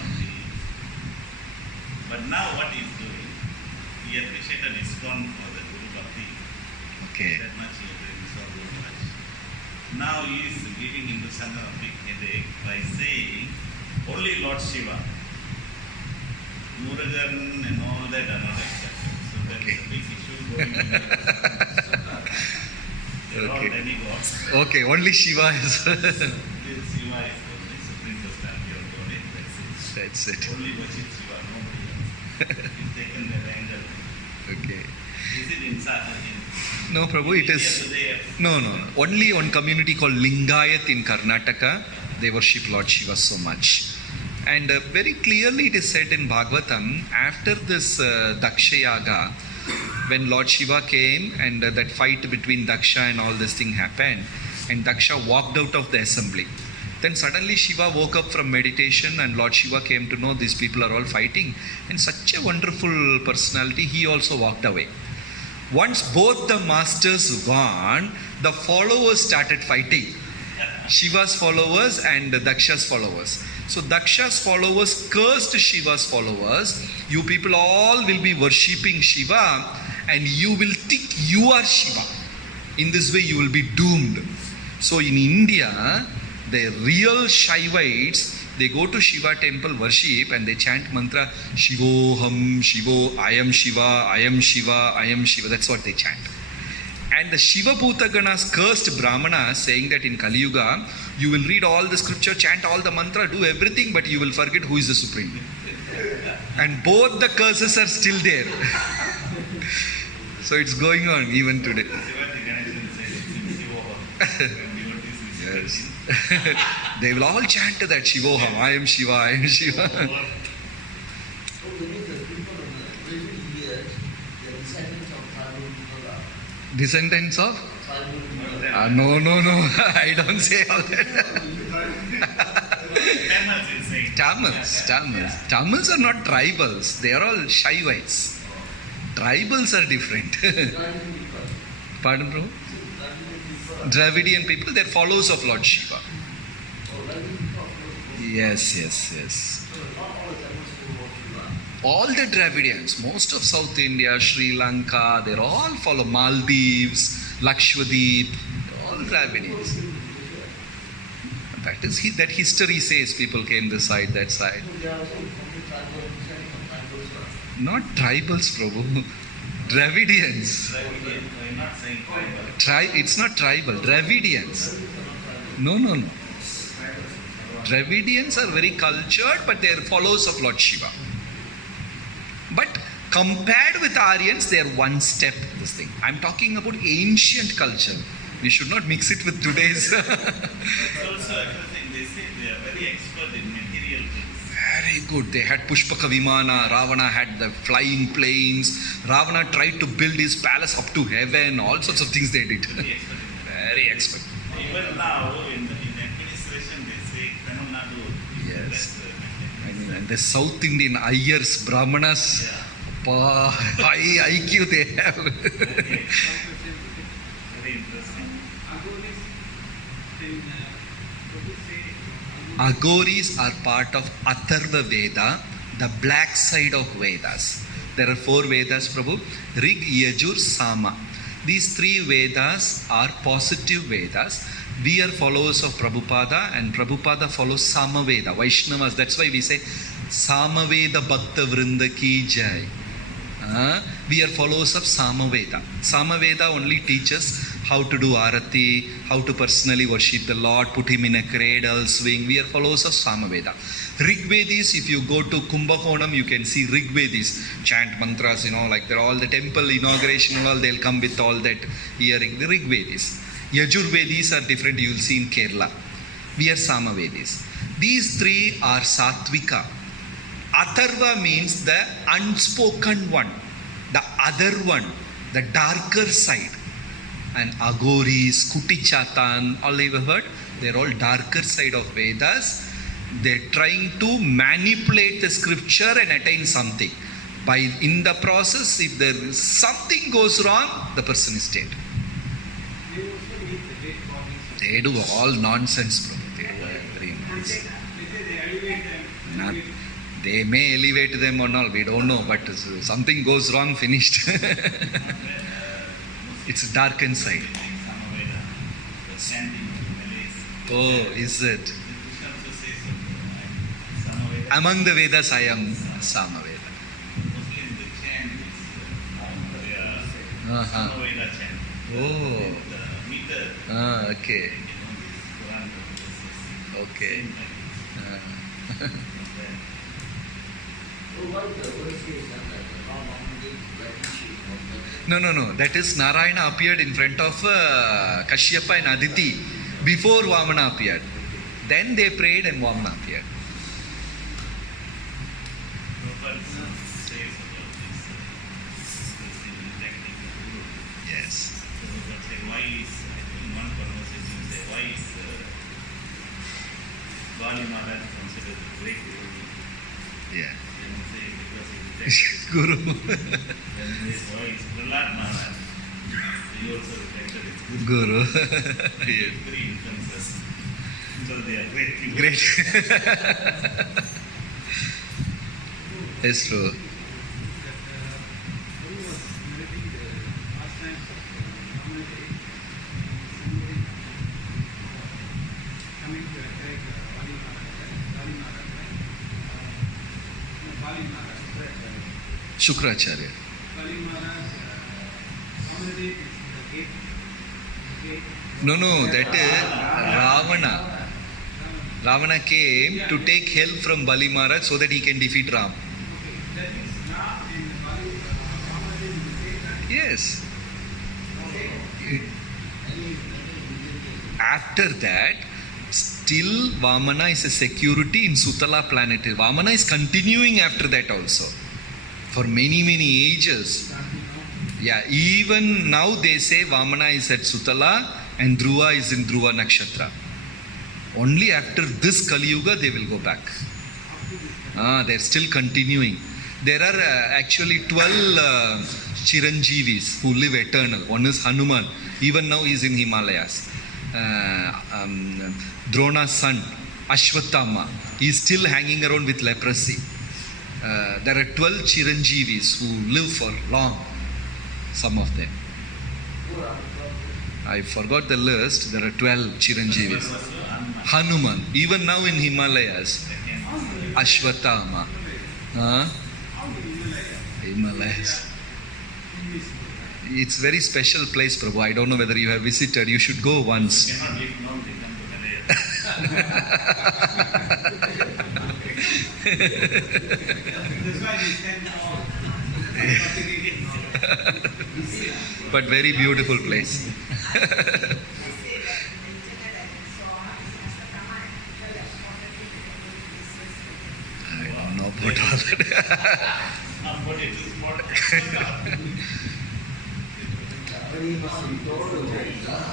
But now what he's doing, he appreciated ISKCON for the Guru Bhakti. Okay. That much he really saw Guru Maharaj. Now he is giving Hindu Sangha a big headache by saying only Lord Shiva. Murugan and all that are not accepted. So there is a big issue going on. They're all Okay. demigods. Okay, only Shiva is. Shiva is the only supreme personality of God. That's it. That's it. Only worship Shiva, nobody else. He's taken that angle. Okay. Is it inside? No, Prabhu, it is. Today, No. Only one community called Lingayat in Karnataka, they worship Lord Shiva so much. And very clearly it is said in Bhagavatam, after this Daksha Yaga, when Lord Shiva came and that fight between Daksha and all this thing happened, and Daksha walked out of the assembly. Then suddenly Shiva woke up from meditation and Lord Shiva came to know these people are all fighting. And such a wonderful personality, he also walked away. Once both the masters won, the followers started fighting. Shiva's followers and Daksha's followers. So Daksha's followers cursed Shiva's followers. You people all will be worshipping Shiva and you will think you are Shiva. In this way you will be doomed. So in India, the real Shaivites, they go to Shiva temple worship and they chant mantra Shivoham, Shivo, I am Shiva, I am Shiva, I am Shiva. That's what they chant. And the Shiva Bhutaganas cursed Brahmanas, saying that in Kali Yuga, you will read all the scripture, chant all the mantra, do everything, but you will forget who is the Supreme. And both the curses are still there. So it's going on even today. Shivaji Ganeshan said, Shivoham. When devotees recite Yes. They will all chant that Shivoham, I am Shiva, I am Shiva. So many of the people in the early years, the descendants of tribal people are Descendants of? tribal people. No. I don't say all that. Tamils is saying. Tamils. Tamils are not tribals. They are all Shaivites. Tribals are different. Dravidian people. Pardon, bro? Dravidian Dravidian people. people, they're followers of Lord Shiva. Oh, Dravidian people. Yes. So not all the Tamils who worship Shiva. All the Dravidians, most of South India, Sri Lanka, they're all follow Maldives, Lakshadweep, all Dravidians. That history says people came this side, that side. So they are also complete tribal, descendants of tribal. Not tribals, Prabhu. Dravidians. I'm not saying tribal. It's not tribal. Dravidians. No. Dravidians are very cultured, but they are followers of Lord Shiva. But compared with Aryans, they are one step this thing. I'm talking about ancient culture. We should not mix it with today's. It's also another thing, they say they are very expert in material things. Very good. They had Pushpaka Vimana. Ravana had the flying planes. Ravana tried to build his palace up to heaven. All sorts of things they did. Very expert in that. Very expert. Even now, in administration, they say Tamil Nadu is Yes. the best. I mean, and the South Indian Ayers, Brahmanas, Yeah. high IQ they have. Very interesting. Aghoris are part of Atharva Veda, the black side of Vedas. There are 4 Vedas, Prabhu. Rig, Yajur, Sama. These 3 Vedas are positive Vedas. We are followers of Prabhupada, and Prabhupada follows Samaveda, Vaishnavas. That's why we say Samaveda Bhakta Vrinda Ki Jai. We are followers of Samaveda. Samaveda only teaches how to do arati, how to personally worship the Lord, put him in a cradle, swing. We are followers of Samaveda. Rigvedis, if you go to Kumbhakonam, you can see Rigvedis, chant mantras, like they're all the temple inauguration and all, they'll come with all that hearing. The Rigvedis. Yajurvedis are different, you'll see in Kerala. We are Samavedis. These 3 are Satvika. Atharva means the unspoken one, the other one, the darker side. And Aghoris, Kutichatan, all you ever heard? They're all darker side of Vedas. They're trying to manipulate the scripture and attain something. In the process, if there is something goes wrong, the person is dead. They do all nonsense, Prabhu. They do very nonsense. They may elevate them or not, we don't know, but something goes wrong, finished. It's a darkened side. Samaveda, the chanting of the Malays. Oh, is it? Krishna also says Samaveda. Among the Vedas, I am Samaveda. Mostly in the chant is Uh-huh. Samaveda chant. Oh, The meter, okay. this Quran verses. Okay. Same like this. So what the verse is that how Muhammad relationship of No. That is Narayana appeared in front of Kashyapa and Aditi before Vamana appeared. Then they prayed and Vamana appeared. Prabhupada says about this technique of Guru. Yes. So that's say why is, I think one conversation say why is Bali Maharaj considered a great Guru? Yeah. Then say because he rejected Guru. then this why is Prahlad Maharaj? He also rejected his Guru. Guru. Yes. Three influences. So they are great people. Great. It's true. Who was narrating the pastimes of Ramana Day, somebody coming to attack Bali Maharaj, Shukracharya. Bali Maharaj, Ramana Day is the gate. No, that is Ravana. Ravana came to take help from Bali Maharaj so that he can defeat Ram. That is not in Bali, Ramana Day is the same time. Yes. After that, still Vamana is a security in Sutala planet. Vamana is continuing after that also. For many ages. Yeah, even now they say Vamana is at Sutala and Dhruva is in Dhruva Nakshatra. Only after this Kali Yuga they will go back. They're still continuing. There are actually 12 Chiranjeevis who live eternal. One is Hanuman. Even now he is in Himalayas. Drona's son, Ashwatthama, he is still hanging around with leprosy. There are 12 Chiranjeevis who live for long. Some of them. I forgot the list. There are 12 Chiranjeevis. Hanuman, even now in Himalayas. Ashwatthama. Himalayas. It's very special place, Prabhu. I don't know whether you have visited. You should go once. Cannot leave now, they come to Malaya. That's why we send all. But very beautiful place. I don't know about all that. But it is not. But he must be told about that.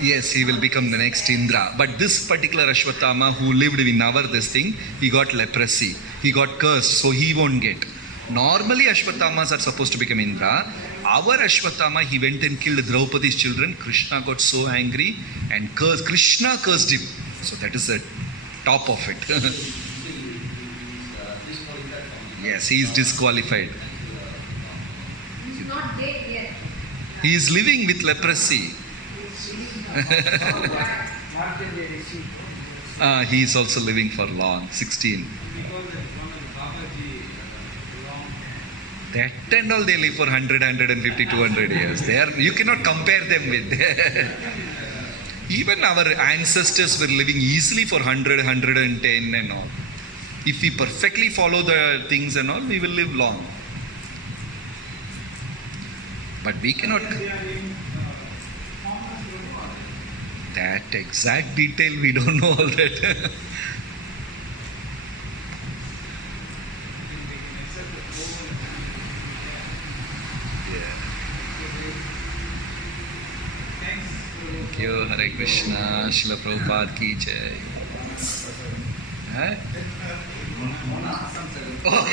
Yes, he will become the next Indra. But this particular Ashwatthama who lived in our this thing, he got leprosy. He got cursed, so he won't get. Normally Ashwathamas are supposed to become Indra. Our Ashwatthama, he went and killed Draupadi's children. Krishna got so angry and cursed. Krishna cursed him. So that is the top of it. Disqualified from Yes, he is disqualified. He's not dead yet. He is living with leprosy. What can they receive? He is also living for long, 16. Because one of the Babaji long. That and all they live for 100, 150, 200 years. They are, you cannot compare them with. Even our ancestors were living easily for 100, 110 and all. If we perfectly follow the things and all, we will live long. But we cannot. They are in Thomas Road. That exact detail, we don't know all that. They can accept the whole Yeah. Thanks. Thank you, Hare Krishna, Srila Prabhupada ki jai. Huh? Mona Assam. Oh.